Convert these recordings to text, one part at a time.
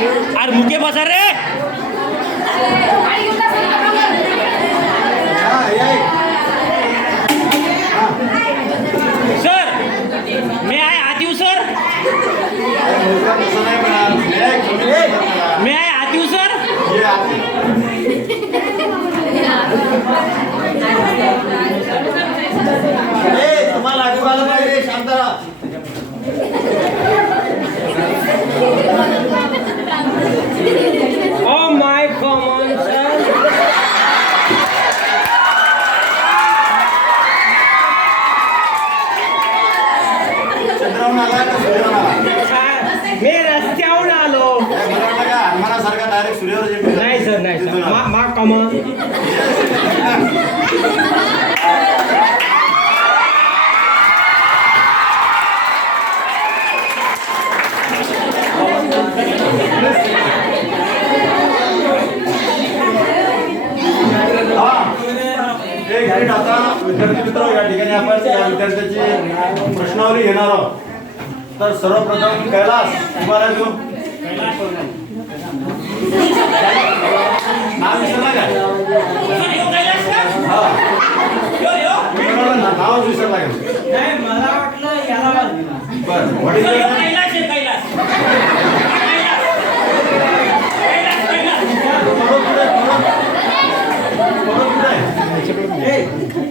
अरे मुके बसा रे सर मी आहे आत येऊ सर मी आहे आत येऊ सर तुम्हाला आठवण आलं पाहिजे शांत राहा ओ माय कॉमन सर चंद्रावून आला का सूर्यावरून आला मी रस्त्यावरून आलो मला वाटलं का हनुमानासारखा डायरेक्ट सूर्यावर जन्म नाही सर नाही सर मा मा कॉमन हा. एक मिनिट आता विद्यार्थी मित्र या ठिकाणी आपण या विद्यार्थ्याची प्रश्नावली घेणार आहोत. तर सर्वप्रथम कैलास तुम्हाला तू नाव विसरला काय? हा. मी म्हणालो ना, नाव विसरला काय? नाही मला वाटलं याला बरं what is your name? Kailas आहे कैलास परत कुठे आहे? परत? परत कुठे आहे? ए, परत इकडे आहे. सर कैलास आहे. सर, काहीच बोले नसे झाले What- what is your name? What is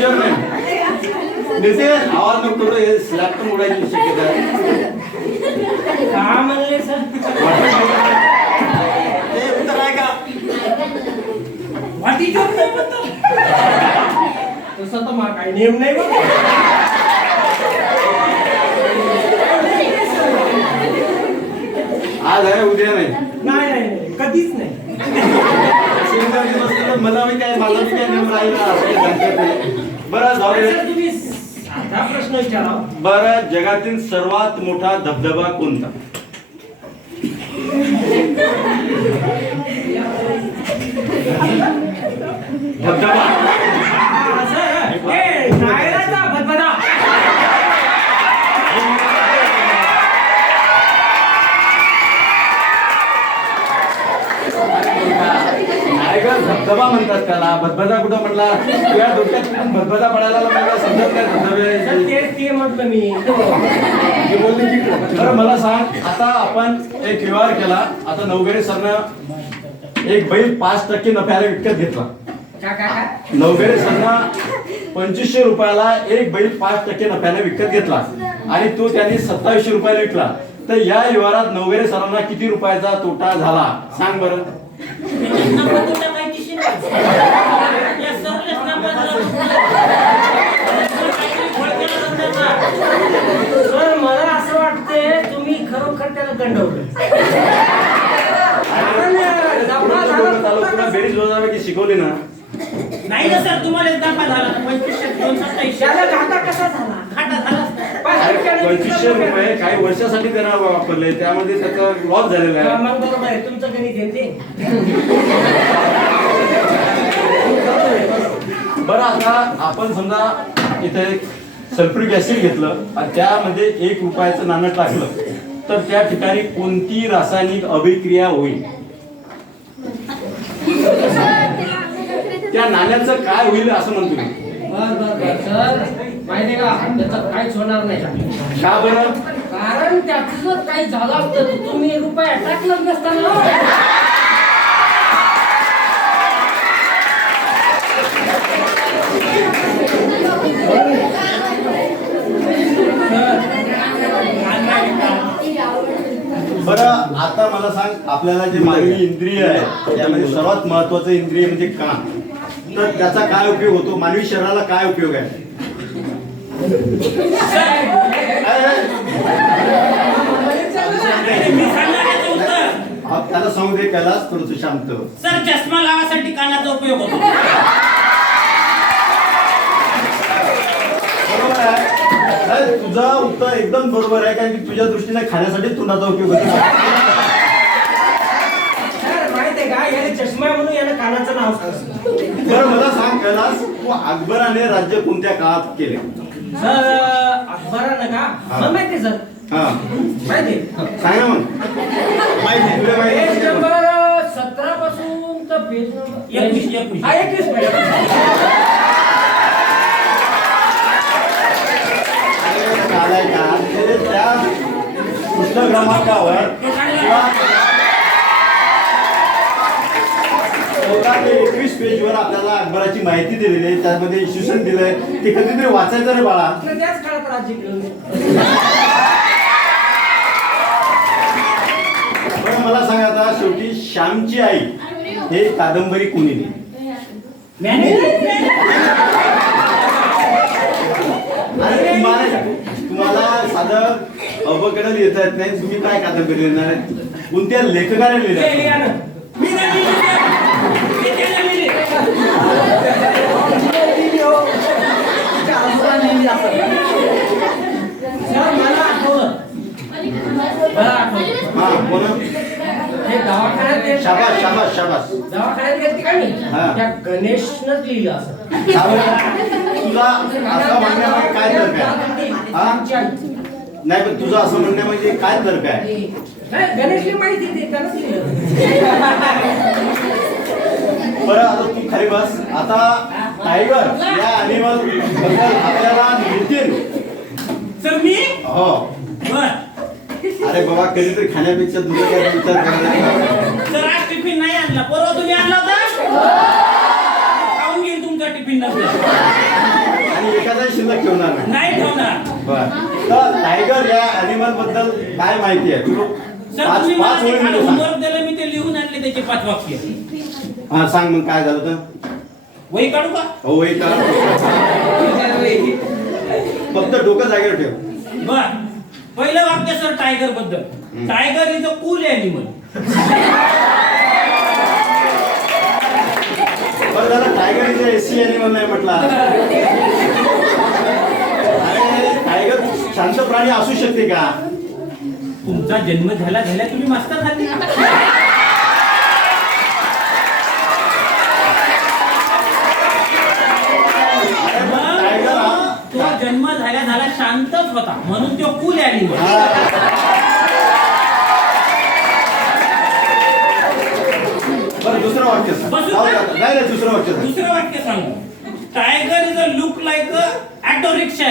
your name? Nitin आवाज नको करू हे स्लॅब पण उडायची शक्यता आहे. का म्हणले सर ते उत्तर आहे का नेम तसं तर मला काही नेम नाही बघ आज आहे उद्या नाही. नाही नाही नाही कधीच नाही. शनिवार दिवस तर मला मी काय मला मी काय नेम राहिला. बरं जाऊ. सर तुम्ही साधा प्रश्न विचारा. बरं जगातील सर्वात मोठा धबधबा कोणता? धबधबा सर ए नायराचा भदभदा नायगड धबधबा म्हणतात त्याला. भदभदा कुठं म्हणला? डोक्यात कुठून भदभदा पडायला मला समजत नाही धबधबे ते. ते म्हटलं मी. मी बोलले की बरं मला सांग आता आपण एक व्यवहार केला. आता नवघरे सरनं एक बैल पाच टक्के नफ्याला विकत घेतला. नवघरे सरनं पंचवीसशे रुपयाला एक बैल पाच टक्के नफ्याने विकत घेतला. आणि तो त्यांनी सत्तावीसशे रुपयाला विकला. तर या व्यवहारात नवघरे सरांना किती रुपयाचा तोटा झाला? सांग बरं. सर मला असं वाटतंय तुम्ही खरोखर त्याला गंडवलं शिकवली ना. नाही ना सर तुम्हाला नफा झाला. पंचवीसशे दोन सत्तावीसशे त्याला घाटा कसा झाला घाटा झाला पाच अरे, टक्क्याने पंचवीसशे विकला रुपये काही वर्षासाठी त्यांना वापरले त्यामध्ये त्याचा लॉस झालेला हा, आहे. मग बरोबर आहे तुमचं गणित आहे ते बरं आता आपण समजा इथे सल्फ्युरिक ऍसिड घेतलं आणि त्यामध्ये एक रुपयाचं नाणं टाकलं तर त्या ठिकाणी कोणती रासायनिक अभिक्रिया होईल? त्या नाण्याचं काय होईल असं म्हणतो माहिती का? त्याचं काहीच होणार नाही. का बरं? कारण त्याचं जर काही झालं असतं तर तुम्ही रुपया टाकलं नसताना हो. बरं आता मला सांग आपल्याला जे मानवी इंद्रिय आहे. त्यामध्ये सर्वात महत्वाचं इंद्रिय म्हणजे कान. तर त्याचा काय उपयोग होतो? मानवी शरीराला काय उपयोग आहे आहे, आहे. मी सांगणार याचं उत्तर हा, त्याला सांगू दे कैलास थोडस शांत हो. सर चष्मा लावासाठी कानाचा उपयोग होतो. बरोबर आहे. तुझं उत्तर एकदम बरोबर आहे कारण की तुझ्या दृष्टीने खाण्यासाठी तोंडाचा उपयोग होतो. सर माहिती आहे का? याने चष्मा म्हणून यानं राणाचं नाव सांग बरं मला सांग कैलास तू अकबराने राज्य कोणत्या काळात केले? सर अकबरानं का? मला माहिती सर? हा. माहिती आहे. सांग मग. नंबर सतरा पासून तर पेज नंबर एकवीस, एकवीस. हा, एकवीस पुस्तक क्रमांकावर किंवा पेजवर आपल्याला अकबराची माहिती दिलेली आहे. त्यामध्ये इसवी दिलंय. ते कधीतरी वाचायचं रे बाळा. आपलं त्याच काळात राज्य केलं पण मला सांग आता शेवटी श्यामची आई हे कादंबरी कोणी लिहिली अरे तुम्हाला साधं अवकडं लिहिता येत नाही. तुम्ही काय कादंबरी लिहिणार? कोणत्या लेखकाने ते लिहिलं लिहानं. मी नाही लिहिली सर. मी त्याला लिहिली. सर मला आठवलं मला आठवलं हा कोण ते दवाखान्यात मी. त्या गणेशनच लिहिलं असं. तुझा असं म्हणण्यामध्ये काय तर्क आहे. नाही पण तुझं असं म्हणण्यामध्ये काय तर्क आहे नाही, गणेशला माहिती लिहिलं बरं आता तू खाली बस. आता टायगर या अॅनिमलबद्दल आपल्याला नितीन सर मी? हो. बर. अरे बाबा कधीतरी खाण्यापेक्षा तुझं काय विचार करायला सर आज टिफिन नाही आणला. परवा तुम्ही आणला होता? खाऊन घेईल तुमचा टिफिन नसला आणि एखादा शिल्लक ठेवणार नाही. नाही ठेवणार. बर. तर टायगर या अॅनिमलबद्दल काय माहिती आहे? तू सर पाच तुम्ही मला सांग. होमवर्क दिलं मी ते लिहून आणले त्याचे पाच वाक्य. हा सांग मग काय झालं तर वही काढू का? हो एक फक्त डोकं जागेवर ठेव. बर. पहिलं वाक्य sir टायगरबद्दल. Tiger is a cool animal बरं झालं टायगर इथे एसी अॅनिमल नाही म्हटला. टायगर शांत प्राणी असू शकते का? तुमचा जन्म झाला झाला तुम्ही मास्तर झाले अरे पण टायगर हा- तो जन्म झाल्या झाला शांतच होता. म्हणून तो कूल बरं दुसरं वाक्य सांग. नाही नाही दुसरं वाक्य सांग. दुसरं वाक्य सांगू. Tiger is a look like a auto rickshaw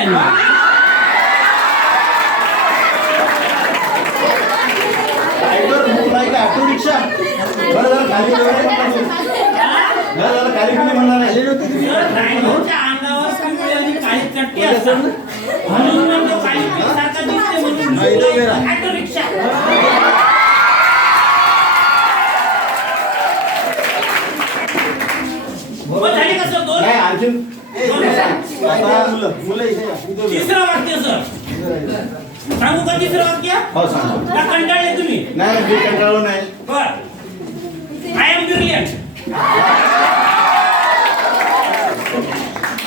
tiger look like auto rickshaw बरं खाली म्हणणार खाली म्हणणार नाही. टायगरच्या अंगावर पिवळी आणि काळी चट्टी असतात ऍटो रिक्षा. झाली का सर दोन. तिसरं वाक्य सर. सांगू का तिसरं वाक्य? हो सांग. का कंटाळले तुम्ही? नाही मी कंटाळलो नाही. बर. आय एम ब्रिलियंट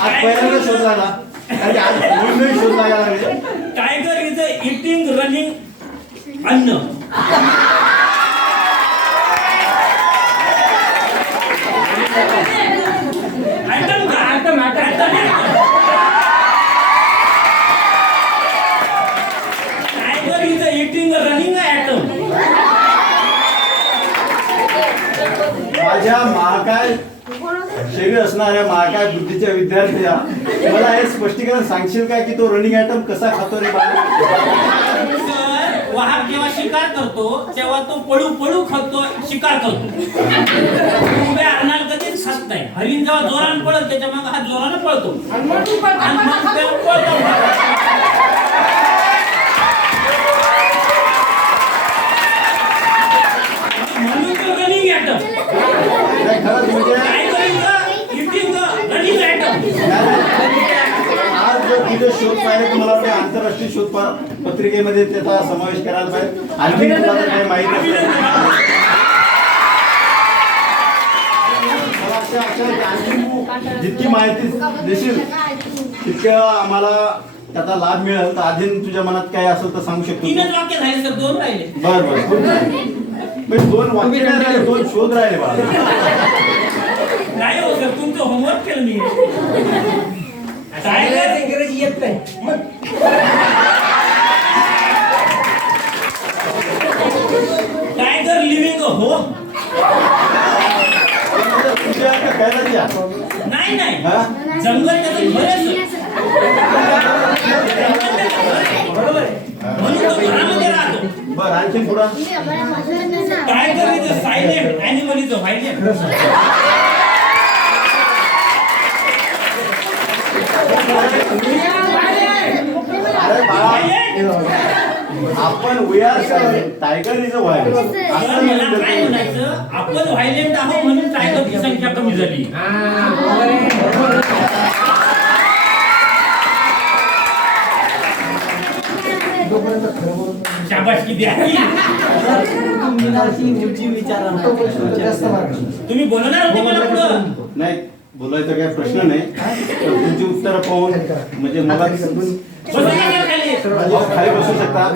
आज पहिल्यांदा शोध लागला tiger is a eating running अन्न. स्पष्टीकरण सांगशील का की तो रनिंग आयटम कसा खातो रे सर वाहक जेव्हा शिकार करतो तेव्हा तो पळू पळू खातो शिकार करतो. उभ्या हरणार कधीच खात नाही. हरिण जेव्हा जोरानं पळत त्याच्यामागे हा जोरानं पळतो. आणि मग त्याला पळतो. म्हणून तो रनिंग म्हणजे? इटिंग रनिंग ॲटम तुझे शोध पाहिले तर मला वाटतं आंतरराष्ट्रीय शोध पत्रिकेमध्ये त्याचा समावेश करायला पाहिजे? आणखी तुला जर काही माहिती आणखी जितकी माहिती देशील तितकं आम्हाला त्याचा लाभ मिळेल. तर आधी तुझ्या मनात काय असेल तर सांगू शकतो. तीनच वाक्य झाले सर दोन राहिले. बर बर दोन वाक्य नाही राहिले, दोन शोध राहिले बाळा. सर तुमचं होमवर्क केलं मी. येत नाही. मग टायगर लिव्हिंग कैलाच्या? नाही नाही. हा? जंगल त्याचं घर. बरोबर आहे. म्हणून तो घरामध्ये राहतो. बरं आणखीन पुढं? Tiger is a silent animal is a violent अरे बाळा आपण we are tiger is a violent तर मला काय म्हणायचं? आपण व्हायलेंट आहोत म्हणून टायगरची संख्या कमी झाली. हा, द्या. तुम्ही बोलणार होते मला पुढं? नाही बोलायचा काही प्रश्न नाही. तुमची उत्तर पाहून म्हणजे मला खाली. खाली बसू शकता आहे आता.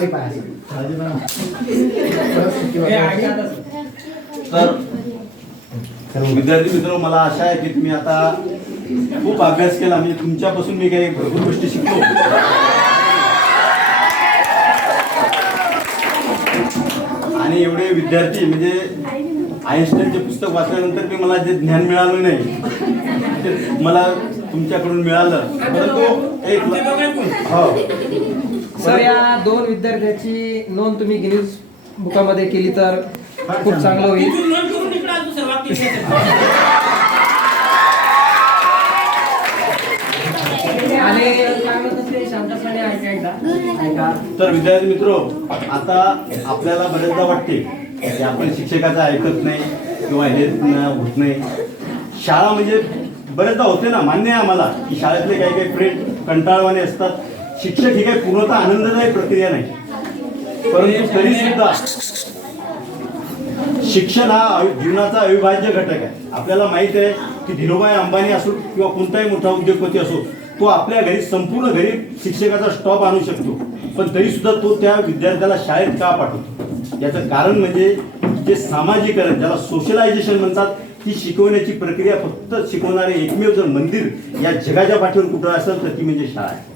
तर विद्यार्थी मित्र मला आशा आहे की तुम्ही आता खूप अभ्यास केला म्हणजे तुमच्यापासून मी काही भरपूर गोष्टी शिकलो आणि एवढे विद्यार्थी म्हणजे आईन्स्टाईनचे पुस्तक वाचल्यानंतर मी मला जे ज्ञान मिळालं नाही ते मला तुमच्याकडून मिळालं परंतु एक? हो सर या दोन विद्यार्थ्याची नोंद तुम्ही गिनीज बुकामध्ये केली तर खूप चांगलं होईल तिथून नोंद करून इकडं वाक्य. आणि. तर विद्यार्थी मित्र आता आपल्याला बरेचदा वाटते की आपण शिक्षकाचं ऐकत नाही किंवा हे न- होत नाही शाळा म्हणजे बरेचदा होते ना मान्य आहे आम्हाला की शाळेतले काही काही फ्रेंड कंटाळवाने असतात शिक्षक ही काही पूर्णतः आनंददायक प्रक्रिया नाही. परंतु तरी सुद्धा शिक्षण हा अवि- जीवनाचा अविभाज्य घटक आहे. आपल्याला माहीत आहे की धीरूभाई अंबानी असो किंवा कोणताही मोठा उद्योगपती असो तो आपल्या घरी संपूर्ण घरी शिक्षकाचा स्टॉप आणू शकतो. पण तरी सुद्धा तो त्या विद्यार्थ्याला शाळेत का पाठवतो? याचं कारण म्हणजे जे सामाजिकरण ज्याला सोशलायझेशन म्हणतात ती शिकवण्याची प्रक्रिया फक्त शिकवणारे एकमेव जर मंदिर या जगाच्या पाठीवर कुठं असेल तर ती म्हणजे शाळा आहे.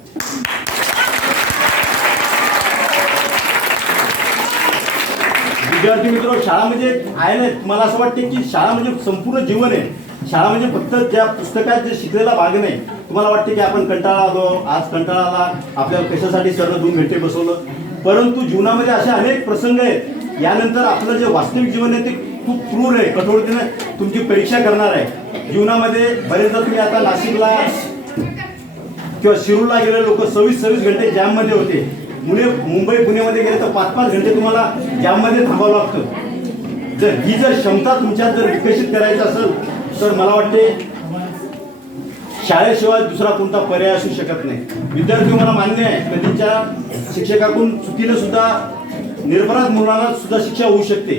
विद्यार्थी मित्र शाळा म्हणजे आहे ना मला असं वाटते की शाळा म्हणजे संपूर्ण जीवन आहे. शाळा म्हणजे फक्त त्या पुस्तकात जे शिकलेला भाग नाही तुम्हाला वाटते की आपण कंटाळा आलो आज कंटाळा आला आपल्याला कशासाठी सरळ दोन घंटे बसवलं? परंतु जीवनामध्ये असे अनेक प्रसंग आहेत. यानंतर आपलं जे वास्तविक जीवन आहे ते खूप क्रूर आहे. कठोरतेने तुमची परीक्षा करणार आहे. जीवनामध्ये बरेचदा तुम्ही आता नाशिकला किंवा शिरूरला गेले लोक सव्वीस सव्वीस घंटे जॅममध्ये होते. पुणे मुंबई पुण्यामध्ये गेले तर पाच पाच घंटे तुम्हाला जॅममध्ये थांबावं लागतं. जर ही जर क्षमता तुमच्यात जर विकसित करायची असेल तर मला वाटते शाळेशिवाय दुसरा कोणता पर्याय असू शकत नाही. विद्यार्थी मला मान्य आहे कधीच्या शिक्षकाकडून चुकीनं सुद्धा निर्भरात मुलांना सुद्धा शिक्षा होऊ शकते.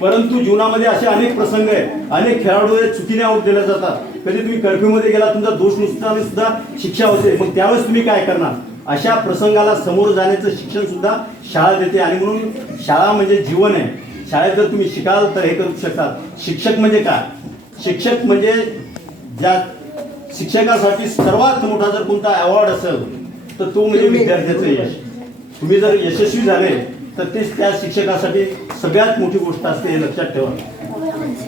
परंतु जीवनामध्ये असे अनेक प्रसंग आहेत अनेक खेळाडू चुकीने आऊट दिल्या जातात. कधी तुम्ही कर्फ्यूमध्ये गेला तुमचा दोष नुसता सुद्धा शिक्षा होते. मग त्यावेळेस तुम्ही काय करणार? अशा प्रसंगाला समोर जाण्याचं शिक्षण सुद्धा शाळा देते. आणि म्हणून शाळा म्हणजे जीवन आहे. शाळेत जर तुम्ही शिकाल तर हे करू शकतात शिक्षक म्हणजे काय? शिक्षक म्हणजे ज्या शिक्षकासाठी सर्वात मोठा जर कोणता अवॉर्ड असेल तर तो म्हणजे विद्यार्थ्याचं यश. तुम्ही जर यशस्वी झाले तर तेच त्या शिक्षकासाठी सगळ्यात मोठी गोष्ट असते हे लक्षात ठेवा.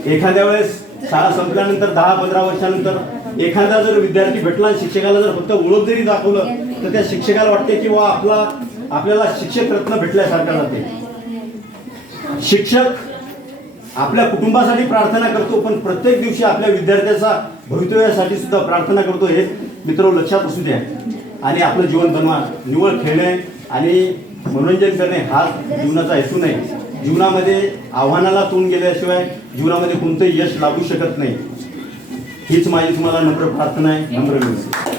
एखाद्या वेळेस शाळा संपल्यानंतर दहा पंधरा वर्षानंतर एखादा जर विद्यार्थी भेटला आणि शिक्षकाला जर फक्त ओळख जरी दाखवलं तर त्या शिक्षकाला वाटते की वा आपला आपल्याला शिक्षक रत्न भेटल्यासारखा जाते. शिक्षक आपल्या कुटुंबासाठी प्रार्थना करतो पण प्रत्येक दिवशी आपल्या विद्यार्थ्याचा भवितव्यासाठी सुद्धा प्रार्थना करतो हे मित्र लक्षात असू द्या. आणि आपलं जीवन बनवा निवड खेळणे आणि मनोरंजन करणे हा जीवनाचा हेतू नाही. जीवनामध्ये आव्हानाला तोंड गेल्याशिवाय जीवनामध्ये कोणतंही यश लागू शकत नाही. हीच माझी तुम्हाला नम्र प्रार्थना आहे. नम्र विनंती